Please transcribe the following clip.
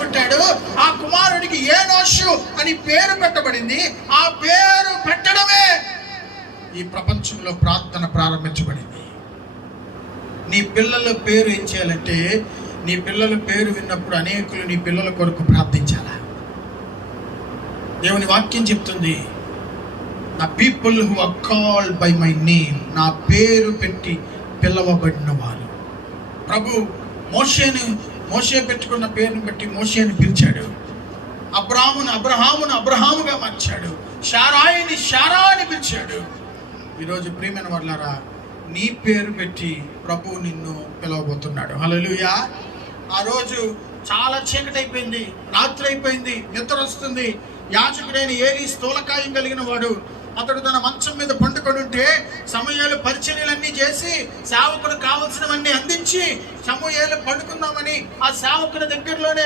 పుట్టాడు. ఆ కుమారుడికి ఏనోషు అని పేరు పెట్టబడింది. ఆ పేరు పెట్టడమే ఈ ప్రపంచంలో ప్రార్థన ప్రారంభించబడింది. నీ పిల్లల పేరు ఏం చేయాలంటే, నీ పిల్లల పేరు విన్నప్పుడు అనేకులు నీ పిల్లల కొరకు ప్రార్థించాలా. దేవుని వాక్యం చెప్తుంది, నా people who are called by my name, నా పేరు పెట్టి పిలవబడిన వారు. ప్రభు మోషే పెట్టుకున్న పేరుని బట్టి మోషేని పిలిచాడు. అబ్రహాముగా మార్చాడు. శారాయిని శారా అని పిలిచాడు. ఈరోజు ప్రియమైన వాళ్ళారా, నీ పేరు పెట్టి ప్రభు నిన్ను పిలవబోతున్నాడు. హల్లెలూయా. ఆ రోజు చాలా చీకటి అయిపోయింది, రాత్రి అయిపోయింది, నిద్ర వస్తుంది. యాజకుడైన ఏలీ స్థూలకాయం కలిగిన వాడు. అతడు తన మంచం మీద పండుకొని ఉంటే సమూయేలు పరిచర్యలన్నీ చేసి సేవకుడు కావలసినవన్నీ అందించి సమూయేలు పండుకుందామని ఆ సేవకుని దగ్గరలోనే